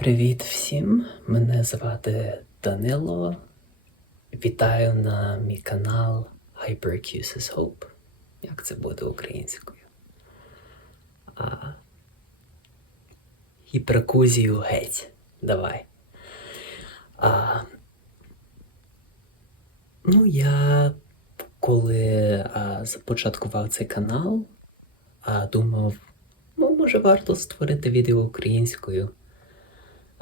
Привіт всім! Мене звати Данило. Вітаю на мій канал Hypercusis Hope. Як це буде українською? А... Гіперкузію геть. Давай. А... Ну, я коли а, започаткував цей канал, а, думав, ну, може, варто створити відео українською.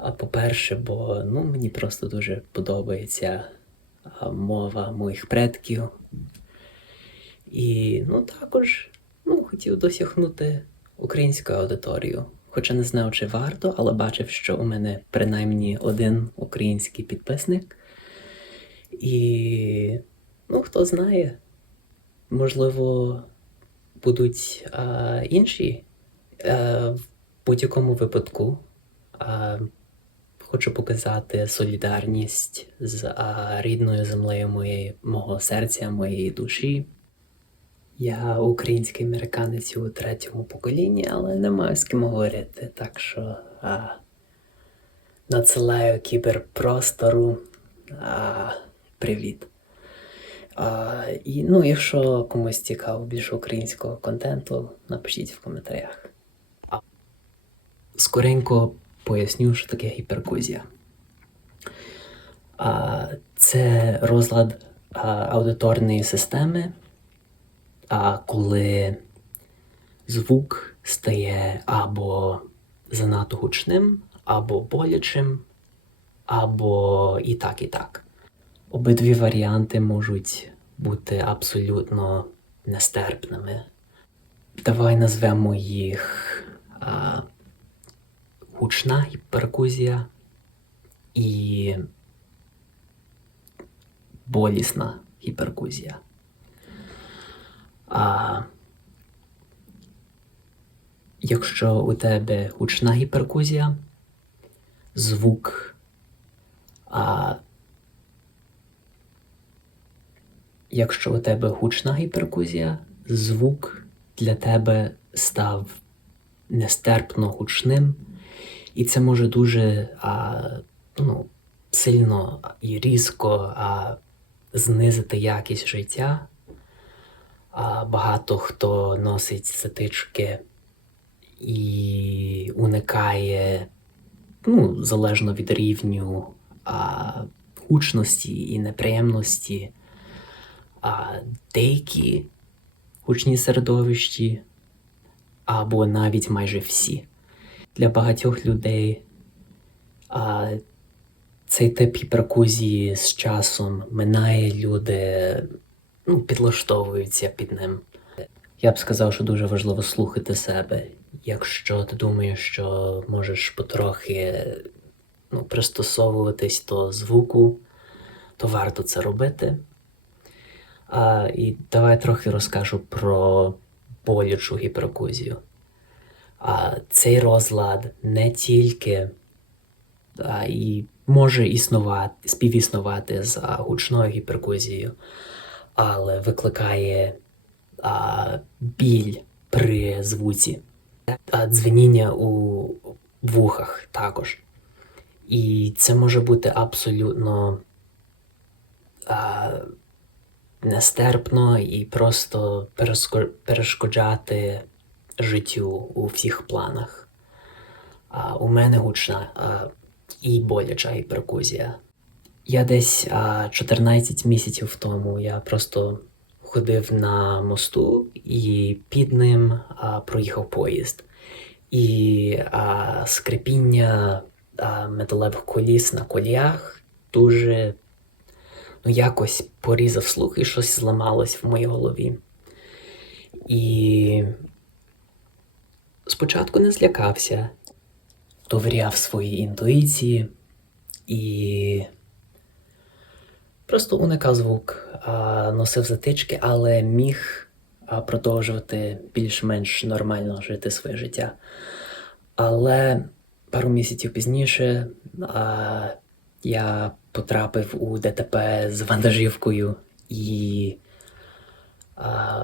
А по-перше, бо ну, мені просто дуже подобається мова моїх предків. І ну, також ну, хотів досягнути українську аудиторію. Хоча не знав, чи варто, але бачив, що у мене принаймні один український підписник. І ну, хто знає, можливо, будуть а, інші. А, в будь-якому випадку. А, Хочу показати солідарність з рідною землею моєї, мого серця, моєї душі. Я український американець у третьому поколінні, але не маю з ким говорити, так що а, надсилаю кіберпростору. А, привіт. А, і, ну, якщо комусь цікаво більше українського контенту, напишіть в коментарях. Скоренько поясню, що таке гіперкузія. Це розлад аудиторної системи, коли звук стає або занадто гучним, або болячим, або і так, і так. Обидві варіанти можуть бути абсолютно нестерпними. Давай назвемо їх гучна гіперкузія і болісна гіперкузія. А якщо у тебе гучна гіперкузія, звук а, якщо у тебе гучна гіперкузія, звук для тебе став нестерпно гучним. І це може дуже а, ну, сильно і різко а, знизити якість життя. А, Багато хто носить затички і уникає, ну, залежно від рівню а, гучності і неприємності, а, деякі гучні середовищі, або навіть майже всі для багатьох людей а, цей тип гіперкузії з часом минає, люди ну, підлаштовуються під ним. Я б сказав, що дуже важливо слухати себе. Якщо ти думаєш, що можеш потрохи ну, пристосовуватись до звуку, то варто це робити. А, І давай трохи розкажу про болючу гіперкузію. А, Цей розлад не тільки а, і може існувати, співіснувати з а, гучною гіперкузією, але викликає а, біль при звуці, а, дзвеніння у вухах також. І це може бути абсолютно а, нестерпно і просто перешкоджати життю у всіх планах. А, У мене гучна а, і боляча гіперкузія. Я десь а, 14 місяців тому я просто ходив на мосту і під ним а, проїхав поїзд. І а, скрипіння а, металевих коліс на коліях дуже ну, якось порізав слух і щось зламалось в моїй голові. І спочатку не злякався, довіряв своїй інтуїції і просто уникав звук, носив затички, але міг продовжувати більш-менш нормально жити своє життя. Але пару місяців пізніше я потрапив у ДТП з вантажівкою, і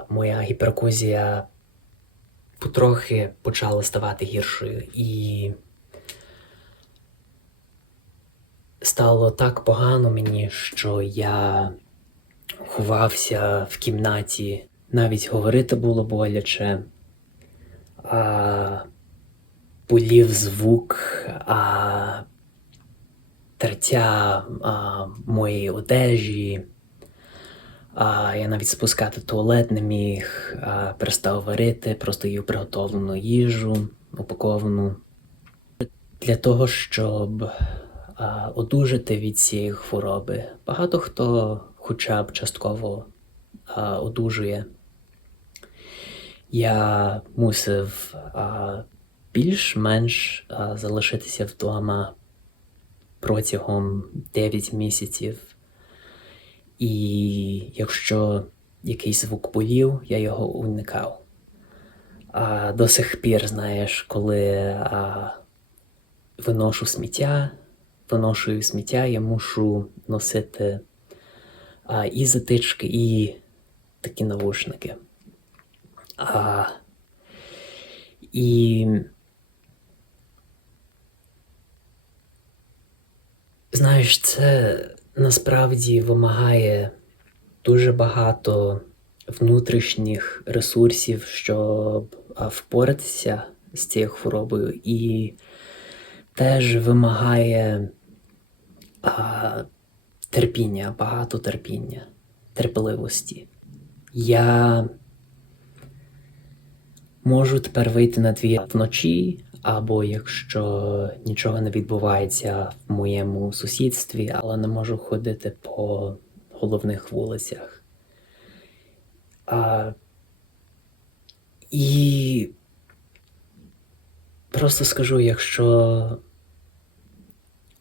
моя гіперкузія потрохи почала ставати гіршою. І стало так погано мені, що я ховався в кімнаті, навіть говорити було боляче, а, болів звук, а, тертя а, моєї одежі. А, я навіть спускати туалет не міг, а, перестав варити, просто їв приготовлену їжу, упаковану. Для того, щоб а, одужати від цієї хвороби, багато хто хоча б частково а, одужує. Я мусив більш-менш залишитися вдома протягом 9 місяців. І якщо якийсь звук болів, я його уникав. А до сих пір, знаєш, коли а, виношу сміття, виношую сміття, я мушу носити а, і затички, і такі навушники. А, і знаєш, це насправді вимагає дуже багато внутрішніх ресурсів, щоб впоратися з цією хворобою, і теж вимагає а, терпіння, багато терпіння, терпеливості. Я можу тепер вийти на двір вночі, або якщо нічого не відбувається в моєму сусідстві, але не можу ходити по головних вулицях. А, і просто скажу, якщо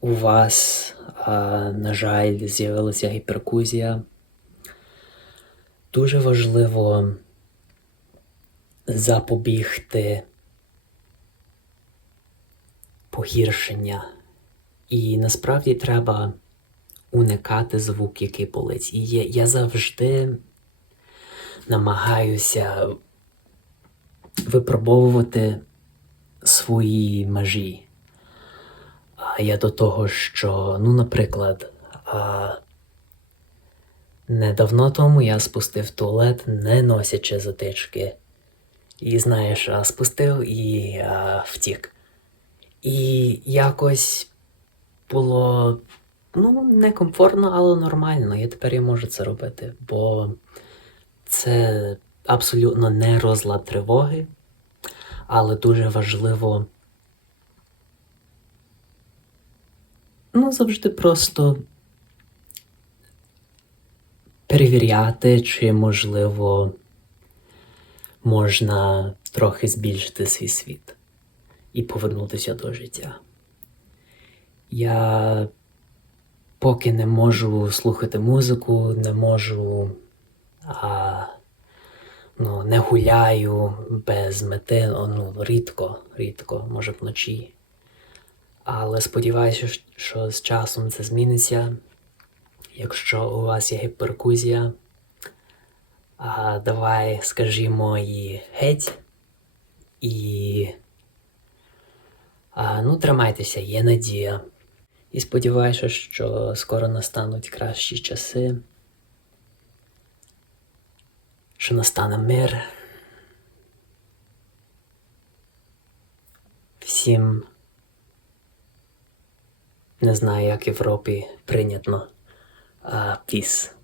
у вас, а, на жаль, з'явилася гіперкузія, дуже важливо запобігти погіршення. І насправді треба уникати звук, який болить. І я, я завжди намагаюся випробовувати свої межі. А я до того, що, ну, наприклад, а, недавно тому я спустив туалет, не носячи затички. І знаєш, а, спустив і а, втік. І якось було ну, некомфортно, але нормально. І тепер я можу це робити, бо це абсолютно не розлад тривоги, але дуже важливо. Ну, завжди просто перевіряти, чи можливо можна трохи збільшити свій світ і повернутися до життя. Я поки не можу слухати музику, не можу, а, ну, не гуляю без мети, ну, рідко, рідко, може вночі. Але сподіваюся, що з часом це зміниться. Якщо у вас є гіперкузія, а, давай скажімо її геть і а, ну, тримайтеся, є надія. І сподіваюся, що скоро настануть кращі часи, що настане мир. Всім не знаю, як в Європі прийнятно. Піс.